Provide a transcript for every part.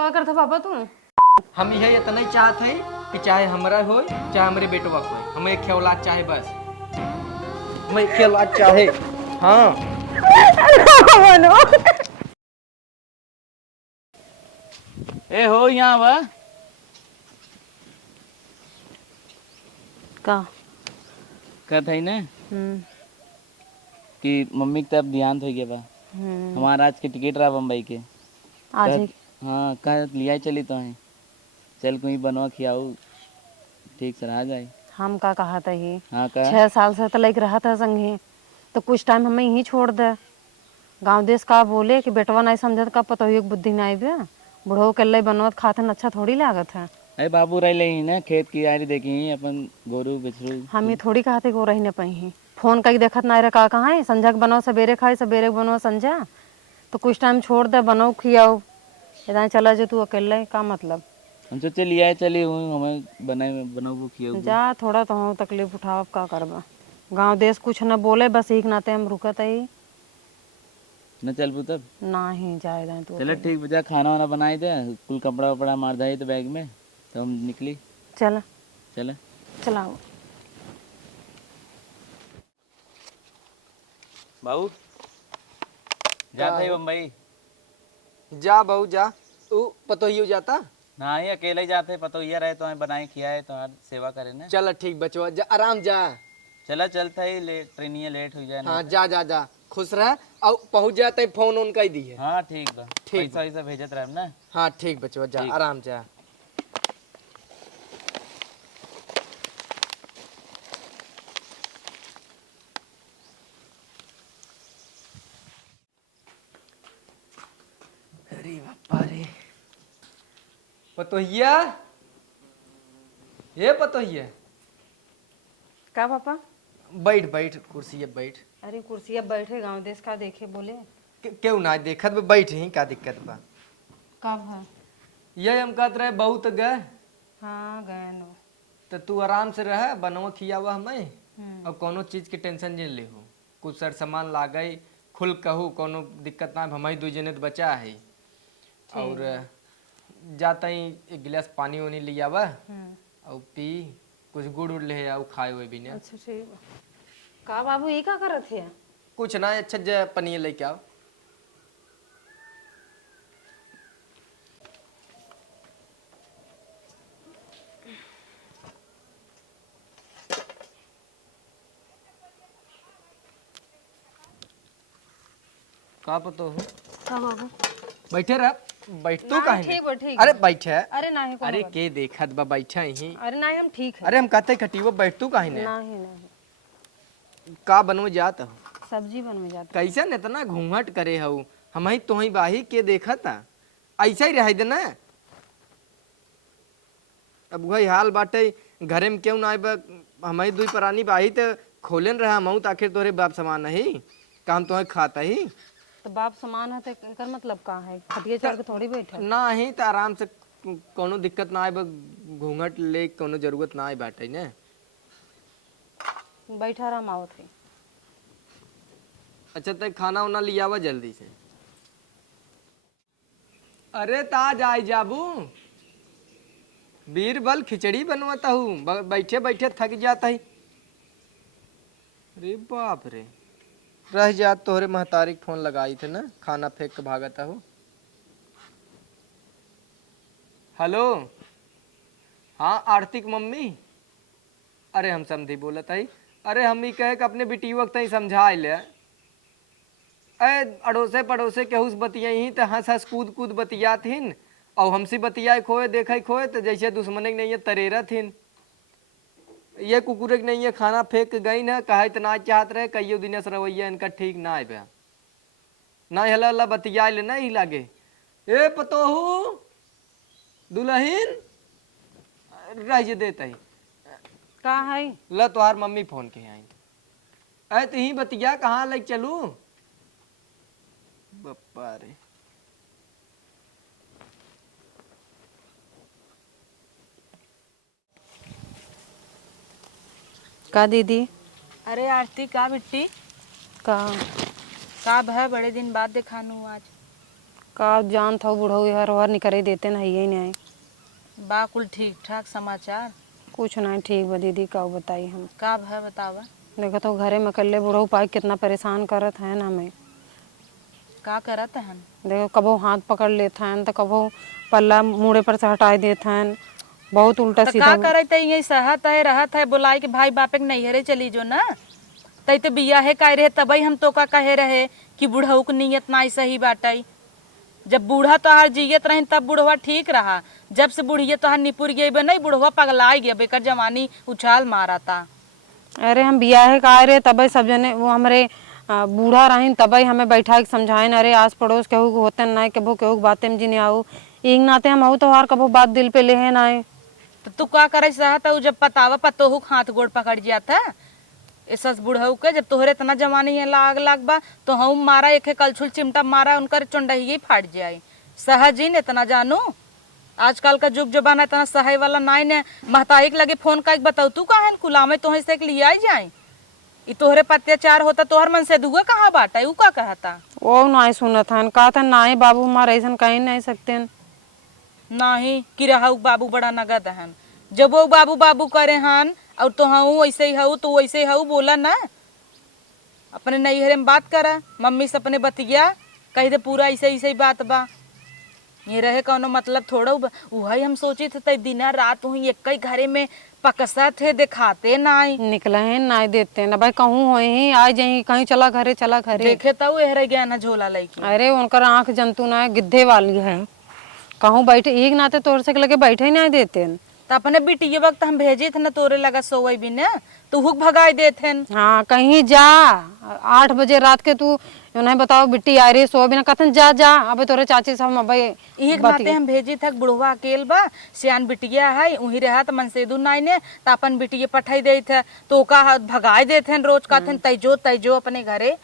का करता पापा तू? हम यह इतना ही चाहत है कि चाहे हमरा हो चाहे हमरे बेटवा हो, हमें एक औलाद चाहे, बस हमें एक औलाद चाहे। हाँ ए हो यहाँ बा का कहत है ना कि मम्मी के तब ध्यान हो गया बा। हमारा आज के टिकट रहा बम्बई के। आज ही हाँ कह लिया चली तो है, चल कोई बनवा खियाऊ ठीक से रह जाए। हम का कहा था ही हाँ का 6 साल से तो लाइक रहा था संगे, तो कुछ टाइम हमें यहीं छोड़ दे। गांव देश का बोले कि बेटवा नहीं समझत का पता हो बुद्धि नहीं बे, बुढ़ो के लिए बनवत खाते अच्छा थोड़ी लागत है। अरे बाबू रह ले ही ना, खेत की यारी देखी अपन गोरू बिछरू। हम ये थोड़ी कहते को रही न पाई, फोन कहीं देखत नहीं रहा कहाँ है। संझा के बनाओ सवेरे खाए, सवेरे बनाओ संझा, तो कुछ टाइम छोड़ दे, बनाओ खियाओ। इधर चला जो तू अकेले का मतलब। हम सोचे लिया चली हूँ, हमें बनाए बनाऊ खियाऊ। जा थोड़ा तो हो तकलीफ उठाओ, का करबा। गांव देश कुछ न बोले, बस एक नाते हम रुकत है न चल पू तब ना ही जाए दें तू। चलो ठीक बजा, खाना वाना बनाई दे, कुल कपड़ा वपड़ा मार दाई तो बैग में, तो हम निकली। चल चले चलाओ। बाबू जाता है बम्बई? जा बहू जा, तू पतो ही हो जाता ना ही अकेले ही जाते, पतो ये रहे तो हमें बनाए खियाए तो यार सेवा करे ना। चल ठीक बचवा, जा आराम जा। चला चलता ही लेट, ट्रेनिया लेट हो जाए। हाँ जा जा जा, खुश रह, और पहुंच जाते फोन उनका ही दी है। हाँ ठीक बा, ठीक पैसा वैसा भेजत रहे ना। हाँ ठीक बचवा, जा ठीक। आराम जा। अरे बापा रे, पतोहिया, ये पतोहिया, का पापा? बैठ बैठ कुर्सी पे बैठ। अरे कुर्सी अब बैठे, गांव देश का देखे बोले। क्यों ना देखत बा, बैठ ही, का दिक्कत बा? कब है? ये हम कहत रहे बहुत गए, हाँ गए नो। तो तू आराम से रह, बनवा खियावा हमें, और कोनो चीज के टेंशन नहीं ले हो। कुछ सर सामान लागे खुल कहू, कोनो दिक्कत ना, हमारी 2 जने तो बचा है। और जाता ही एक गिलास पानी वानी ले आवा, और पी, कुछ गुड़ उड़ ले आओ, खाए हुए भी ना। अच्छा ठीक बा। का बाबू ये का करत है? कुछ ना, अच्छा जा पनीर लेके आओ। का पतो हो? का बाबू? बैठे रह, बैठ तू काहे ठीक बा, ठीक अरे बा। बैठे। अरे नहीं कोनो अरे बात। के देखत बा, बैठा ही। अरे नहीं हम ठीक है। अरे हम कहते खटीवो, बैठ तू काहे ने? नहीं नहीं का बनव जात हो? सब्जी बनवे जाते। कैसे न इतना घूंघट करे हऊ, हम ही तो ही बाही के देखता, ऐसा ही रह देना। अब वही हाल बाटे, घरे में क्यों ना आए, हम ही 2 प्राणी बाही तो खोलन रहा हम, आखिर तोरे बाप समान नहीं, काम तो खाता ही तो बाप समान है तो एकर मतलब का है? खटिया चढ़ के थोड़ी बैठे। ना ही, तो आराम से कोनो दिक्कत ना आए, घूंघट ले कोनो जरूरत ना आए बाटे ने। बैठा रहा आवत है। अच्छा तो खाना वाना लिया हुआ जल्दी से। अरे ताज आई जाबू, बीरबल खिचड़ी बनवाता हूँ, बैठे बैठे थक जाता ही। अरे बाप रे, रह जा, तोहरे महतारी फोन लगाई थे ना, खाना फेंक के भागता हूँ। हेलो, हाँ आरती की मम्मी। अरे हम समझी बोलत है, अरे हम ही कहे कि अपने बेटी वक्त ही समझा ले, अड़ोसे पड़ोसे केहू से बतियाई तो हंस हंस कूद कूद बतियात हिन, और हमसे बतियाए खोए देखे खोए तो जैसे दुश्मन नहीं है तरेरत हिन। ये कुकुर के नहीं है, खाना फेंक गई ना, कहे तो ना चाहत रहे, कहियो दिन से रवैया इनका ठीक ना है, ना हला हला बतियाए ले नहीं लागे। ए पतोहू दुल्हन रह जे देता ही का है? ल तोहार मम्मी फोन के आई, अरे तही बतिया कहाँ लग चलू? बप्पा रे, का दीदी? अरे आरती का बिट्टी का का है, बड़े दिन बाद दिखानू आज। का जान था बुढ़ऊ यार और निकरे देते ना यही नहीं। बा कुल ठीक ठाक समाचार कुछ नहीं ठीक बा दीदी का बताई हम। का है बतावा। देखो तो घरे में अकेले बुढ़ऊ पाई कितना परेशान करत है ना हमें। का करत हन। देखो कबो हाथ पकड़ लेते हैं तो कबो पल्ला मुड़े पर से हटाई देते हैं, बहुत उल्टा तो सीधा। का करत है ये सहत है रहत है बुलाई के भाई बापे के नैहरे चली जो ना। तई तो बिया है कह रहे तबई हम तो का कहे रहे कि बुढ़ऊ की नीयत नाई सही बाटई। जब बूढ़ा तोहार जियत रही तब बुढ़वा ठीक रहा, जब से बुढ़िया तोहार निपुर गई बे नहीं बुढ़वा पगलाई गया बेकर जवानी उछाल मारा था। अरे हम बियाहे का आए रहे तब सब जने वो हमारे बूढ़ा रहीन तब हमें बैठा के समझाइन अरे आस पड़ोस केहू के होते ना कबो केहू के बातें में जी नहीं आऊ एक नाते हम आऊ तो हर कबो बात दिल पे ले है ना। तो तू का करे सहत है जब पतावा पतोहू हाथ गोड़ पकड़ जाता ऐसा बुढ़ऊ के जब तोहरे इतना जवानी है लाग लाग बा तो हम मारा एक कलछुल चिमटा मारा उनकर चुंडही फाट जाए। सहजिन इतना जानू आजकल का जुग जबाना इतना सहाय वाला नाई ने महताई के लगे फोन का बताऊ तू कहा कुलामे तोहे से लिया जाए ई तोहरे पर अत्याचार होता तोहर मन से दुआ कहाँ बाटा ऊ का कहता। वो नाई सुनत हन कहा था नाई बाबू हमारे ऐसा कहीं नहीं सकते हैं। नहीं कि रहू बाबू बड़ा नगद हन जब वो बाबू बाबू करे हन और तो हूँ वैसे ही हूँ तो वैसे ही हूँ बोला ना। अपने नैहरे में बात करा मम्मी से अपने बतिया कह दे पूरा ऐसे ऐसे ही बात बा ये रहे कौनो मतलब थोड़ा वही हम सोची थे दिन रात वही एक ही घरे में पकसा थे दिखाते नाई निकले हैं नाई देते हैं ना भाई कहूँ हो ही आ जाए कहीं चला घरे देखे तो रह गया ना झोला लैके। अरे उनकर आंख जंतु ना गिद्धे वाली है कहूँ बैठे एक नाते तोड़ से लगे बैठे ही नहीं देते हैं। तो अपने बिटिया वक्त हम भेजे थे ना तोरे लगा सोवई भी ने तू हुक भगाई देते हाँ कहीं जा 8 बजे रात के तू उन्हें बताओ बिट्टी आ रही सो बिना कहते जा जा अबे तोरे चाची साहब अबे एक नाते हम भेजी थक बुढ़वा अकेल बा सियान बिटिया है वही रहा तो मनसेदू नाई ने तो अपन बिटिया पठाई दे थे तो का भगाई देते रोज कहते तैजो अपने घरे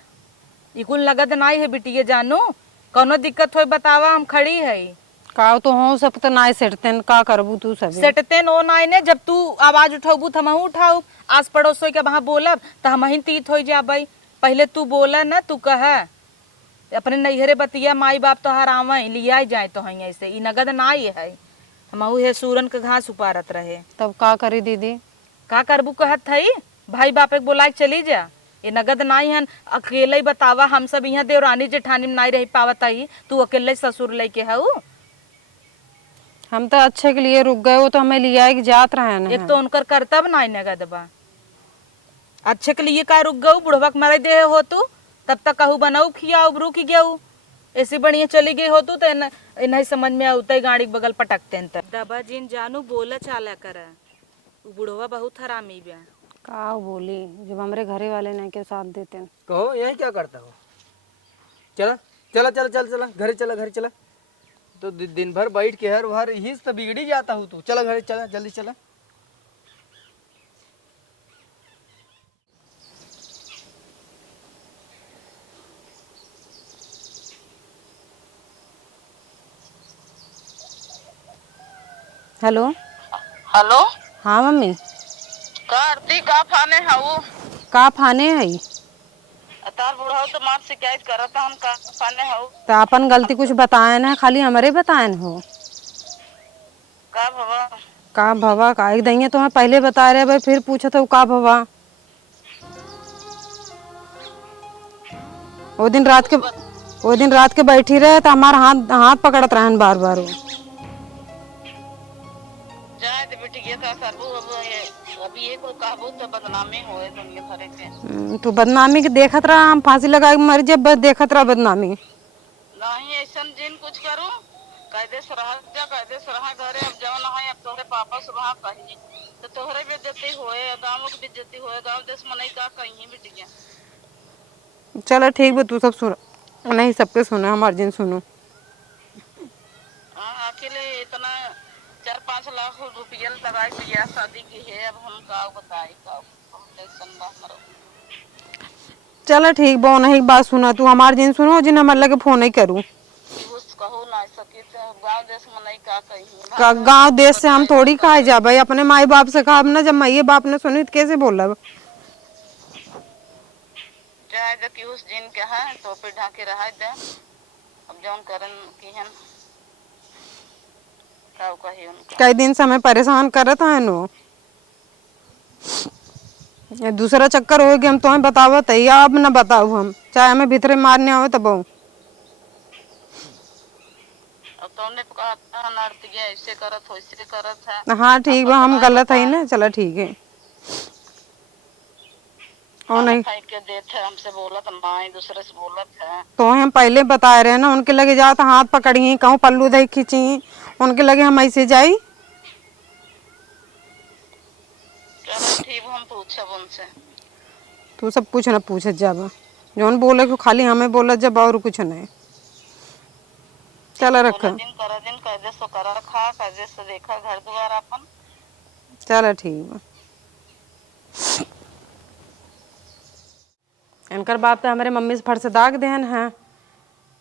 इकुल लगत नाई है बिटिया जानू कोनो दिक्कत हो बतावा हम खड़ी है का तो हो सब तो नाई सेटते का करबू तू सब सेटते नो नाई ने जब तू आवाज उठाबू तो हम उठाऊ आस पड़ोस के वहां बोलब तो हम ही तीत हो जाबई पहले तू बोला ना तू कह अपने नैहरे बतिया माई बाप तो हर आवा लिया जाए तो हई ऐसे ई नगद नाई है हम है सूरन के घास उपारत रहे तब का करी दीदी का करबू कहत थई भाई बाप के बोला के चली जा ये नगद नाई हन अकेले ही बतावा हम सब यहाँ देवरानी जेठानी में नाई रही पावत आई तू अकेले ससुर लेके हऊ। हम तो अच्छे के लिए रुक गए वो तो हमें लिया कि जात रहे ना एक तो उनकर कर्तव्य नाई नगद बा अच्छे के लिए का रुक गऊ बुढ़वा के मारे दे हो तू तब तक कहू बनाऊ खियाऊ रुक गऊ ऐसी बढ़िया चली गई हो तू तो नहीं समझ में आते गाड़ी के बगल पटकते हैं दबा जिन जानू बोला चाला कर बुढ़वा बहुत हरामी बा का बोली जब हमारे घरे वाले नहीं के साथ देते हैं। कहो यही क्या करता हो चला चला चला चल चला घर चला तो दिन भर बैठ के हर हर ही तो बिगड़ी जाता हूँ तू चला घर चला जल्दी चला। हेलो हेलो हाँ मम्मी कार्तिक का फाने हाउ का फाने है तार बुढ़ाओ तो मार शिकायत करता हूँ का फाने हाउ तो अपन गलती कुछ बताए ना खाली हमारे बताए हो का भवा का भवा का एक दही तो मैं पहले बता रहे भाई फिर पूछा था का भवा वो दिन रात के बैठी रहे तो हमारा हाथ पकड़त रहन बार बार जाए तो बेटी ये का करबू अभी ये को कहबू तो बदनामी होए दुनिया भरे के तो बदनामी के देखत रहा हम फांसी लगा के मर जब देखत रहा बदनामी नहीं ऐसा जिन कुछ करूं कायदे से रहा घरे अब जवन है अब तोहरे पापा से रहा कहीं तो तोहरे भी बेइज्जती होए गांव की बेइज्जती होए गांव देश में नहीं का कहीं बेटिया चलो ठीक बा तू सब सुन नहीं सबके सुनो हमारे जिन सुनो अकेले इतना 4-5 लाख रुपया लगाई बिया शादी की है अब हम का बताई का टेंशन बा मरो चलो ठीक बा नहीं बात सुना तू हमारे जिन सुनो जिन हमारे लगे फोन नहीं करूँ कहो ना सके तो गांव देश में नहीं का कहीं गांव देश से हम थोड़ी खाए जा भाई अपने माई बाप से कहा ना जब माई बाप ने सुनी तो कैसे बोला चाहे कि उस दिन के है तो फिर ढाके रहा दे अब जौन करन की हन का कही उनका। कई दिन से हमें परेशान करत है नो। ये दूसरा चक्कर हो गया, हम तुम्हें बतावत है या अब न बताऊ, हम चाहे हमें भीतरे मारने आवे तब। अब तुमने कहा था नर्तकी ऐसे करत वैसे करत है। हाँ ठीक बा, हम गलत है ना, चलो ठीक है। और नहीं फेंक के देते हमसे बोलत ना, दूसरे से बोलत है। तो हम पहले बता रहे हैं ना, उनके लगे जात हाथ पकड़ी कहूँ पल्लू दे खींची, उनके लगे हम ऐसे जाई। चलो ठीक, हम पूछब उनसे। तू सब कुछ न पूछत जाब, जौन बोले को खाली हमें बोलत जब, और कुछ नहीं। चल रख, दिन कर दिन कैदे सो कर रखा, कैदे से देखा घर द्वार अपन। चलो ठीक बा। इनकर बाप तो हमारे मम्मी से फट से दाग देहन है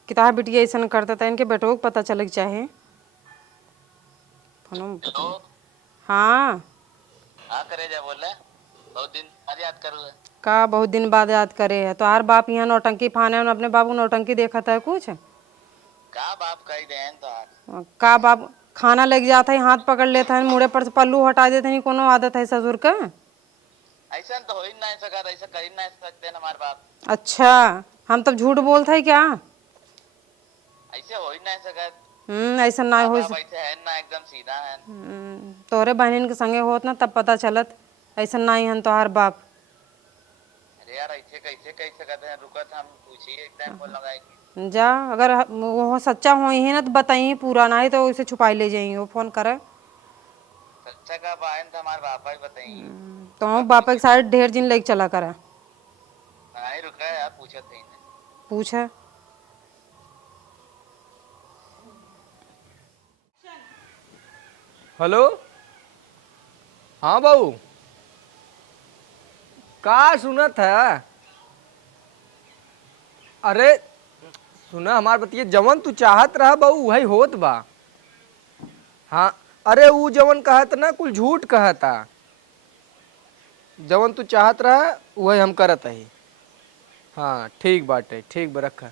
कि ताहा बिटिया ऐसा करता था, इनके बेटो को पता चले चाहे फोनो में पता। हाँ हाँ करे जा बोले, बहुत दिन आज याद करूँ का बहुत दिन बाद याद करे है। तो हर बाप यहाँ नौटंकी फाने है, अपने बाबू नौटंकी देखा था कुछ का बाप कही देन तो का बाप खाना लग जाता है हाथ पकड़ लेता है, मुड़े पर से पल्लू हटा देते हैं, कोनो आदत है ससुर का। ऐसा तो हो ही नहीं सका, ऐसा कर ही नहीं सकते हमारे बाप। अच्छा हम तब झूठ बोलते है क्या? ऐसे हो ही नहीं सका। ऐसा ना हो। बाप ऐसे है ना, एकदम सीधा है। तोरे बहन के संगे होत ना तब पता चलत, ऐसा ना ही हन तो हर बाप। अरे यार ऐसे कैसे कह सकते हैं, रुकत हम पूछिए एक टाइम फोन लगाएंगे। जा अगर वो सच्चा हो ही ना तो बताइए पूरा, ना ही तो उसे छुपाई ले जाइए, वो फोन करे सच्चा का बायन तो हमारे बापा ही बताइए। तो हम बापा के साथ ढेर दिन लेके चला करा। नहीं रुका यार, पूछा थे पूछे हेलो, हाँ बहू, का सुनत है? अरे सुना हमार बतिया, जवन तू चाहत रहा बहू वही होत बा। हाँ अरे वो जवन कहत ना कुल झूठ कहता, जवन तू चाहत रहा वही हम करत ही। हाँ ठीक बाटे, ठीक बा, रखा।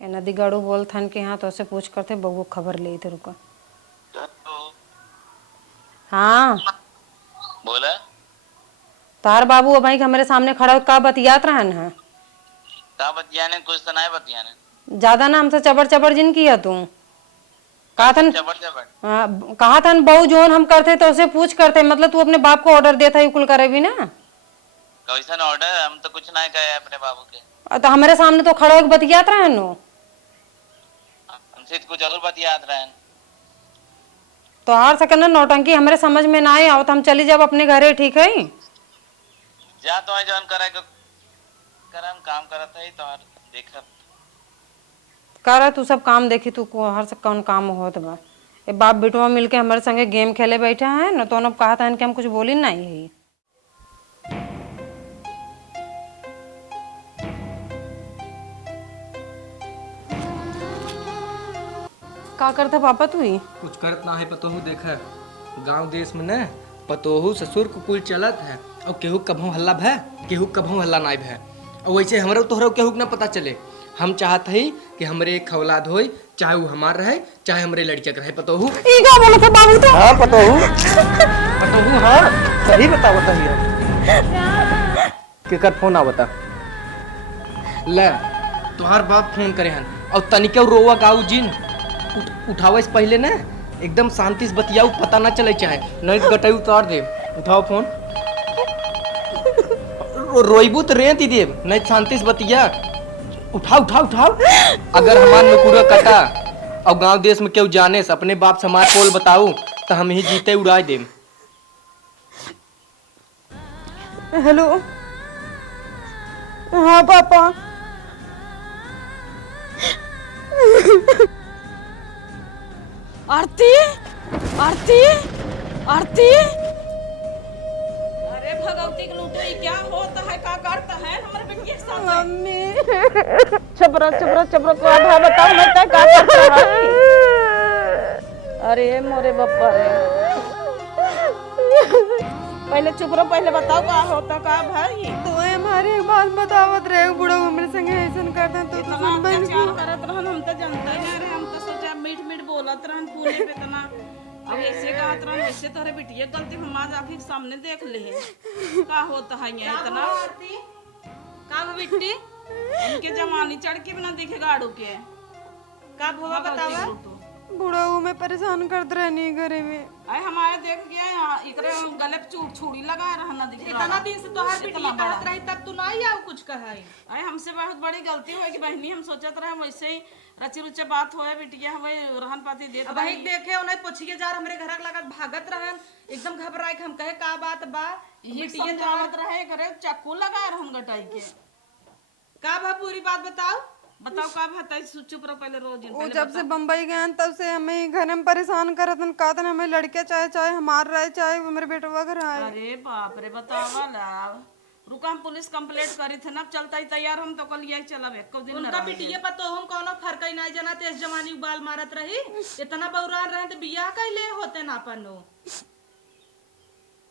नदी गाड़ू बोल थन के यहाँ तो से पूछ करते बबू खबर ले थे, रुका। हाँ बोला तार बाबू भाई हमारे सामने खड़ा होकर का बतियात रहन है। का बतियाने, कुछ तो नहीं बतियाने। ज्यादा ना हमसे चबर चबर जिन किया तू। कहा था चबर चबर कहा था बहू जोन हम करते तो उसे पूछ करते, मतलब तू अपने बाप को ऑर्डर देता है कुल करे भी ना। कैसा ऑर्डर, हम तो कुछ नहीं कहे अपने बाबू के। तो हमारे सामने तो खड़ा होकर बतियात रहन नो। हमसे कुछ जरूर बतियात रहे। तो हार सकना नौटंकी हमारे समझ में ना आए, आओ तो हम चली जाब अपने घरे, ठीक है? जा तो है जॉन करे करम काम करत है तो देखब कर तू सब काम देखी, तू को हर सब कौन काम होत बा। ये बाप बेटवा मिलके हमारे संगे गेम खेले बैठा है ना, तो उन्होंने कहा था कि हम कुछ बोली नहीं है। का करता पापा तू ही? कुछ करत ना है पतोहू, देखा गांव देश में न पतोहू ससुर को कुल चलत है, और केहू कभू हल्ला भै, केहू कभू हल्ला नहीं भै। और वैसे हमारे तोहरा केहू के ना पता चले। हम चाहत है कि हमरे एक औलाद होई, चाहे वो हमार रहे चाहे हमरे लड़किया के रहे। पतोहू ई का बोला था बाबू तो? हाँ पतोहू, पतोहू हाँ सही बता बताइए। केकर फोन आ बता ले, तोहार बाप फोन करे हन और तनिके रोवा गाऊ जिन उठावे से पहले ना एकदम शांति से बतियाऊ, पता ना चले चाहे नहीं तो गटाई उतार दे। उठाओ फोन, रोइबू तो रेंत ही देव, नहीं शांति से बतिया। उठाओ उठाओ उठाओ। अगर हमार में पूरा कटा और गांव देश में क्यों जाने से अपने बाप से हमार पोल बताऊ तो हम ही जीते उड़ा देम। हेलो हाँ पापा। आरती आरती आरती, अरे भगवती के लूटो, ये क्या होता है, क्या करता है हमारे बेटिया के साथ? मम्मी छपरा छपरा छपरा को आधा बताओ मैं क्या करता है। अरे मोरे बप्पा रे, पहले चुप रहो, पहले बताओ क्या होता का भाई। तो हमारे बाप बात बतावत रहे बुढ़ो हमरे संगे ऐसन करते तो इतना अत्याचार करत रहन हम तो जानते ही रहे हम तो सोचा मीठ मीठ बोलत रहन पूरे पे इतना अब ऐसे कहत रहन वैसे तोरे बिटिया गलती हम आज आँखी के सामने देख ले का होता है यहाँ इतना का वो बिट्टी इनके जवानी चढ़ के बिना दिखे गाड़ू के का भोवा बतावा बुढ़ो में परेशान करते रहनी घरे में। अरे हमारे देख के यहाँ इकरे गले पे छुरी लगा रहना दिख रहा इतना दिन से तोहार बिटिया कहत रही तब तू नहीं आऊ कुछ कहाई। अरे हमसे बहुत बड़ी गलती हुई कि बहनी हम सोचत रहे वैसे ही रची रुचे बात होए बिटिया हमें रहन पाती देत अब वही देखे उन्हें पूछिए जार हमरे घर लगत भागत रहन एकदम घबराए हम कहे का बात बा ये समझावत रहे करे चाकू लगा रहन गटाई के का भा पूरी बात बताओ का भाता चुप रहो पहले रोज वो जब से बम्बई गए हैं, तब से हमें घर में परेशान करत कहते हमें लड़के चाहे चाहे हमार रहे चाहे मेरे बेटवा घर आए। अरे बाप रे बतावा ला रुका हम पुलिस कंप्लेंट करी थे ना चलता ही तैयार हम तो कल यही चला एक दिन उनका बिटिया पर तो हम कोनो फर्क ही नहीं जना तेज जवानी उबाल मारत रही इतना बौरान रहे तो बियाह कैले होते ना पनो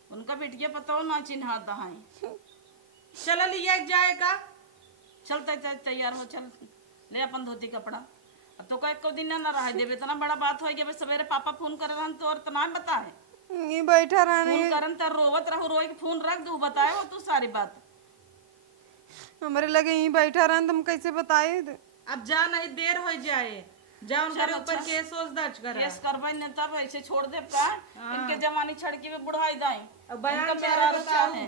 उनका बिटिया पता ना चिन्हता है चल लिया जाए का चलता तैयार हो चल ले अपन धोती कपड़ा अब तो एक दिन ना रह देवे इतना बड़ा बात हो गया सवेरे पापा फोन कर रहन तो और तना बताए ये बैठा रहने फोन करन त रोवत रहू रोई के फोन रख दू बताए हो तू सारी बात हमारे लगे यहीं बैठा रहन तुम कैसे बताए। अब जा नहीं देर हो जाए जा उनके ऊपर केस वोस दर्ज करा केस करवाई ने तब ऐसे छोड़ दे का इनके जवानी छड़की में बुढ़ाई दाई अब बयान इनका चारा मेरा बताओ। बच्चा है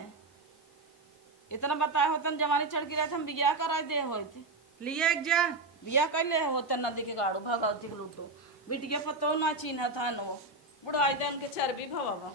इतना बताए होतन जवानी छड़की रहते हम बियाह कराए दे होते लिया एक जा बियाह कैले होते नदी के गाड़ू भगावती के लूटो बिटिया पतो ना चिन्ह था नो बुढ़ाई दे उनके चर्बी भवावा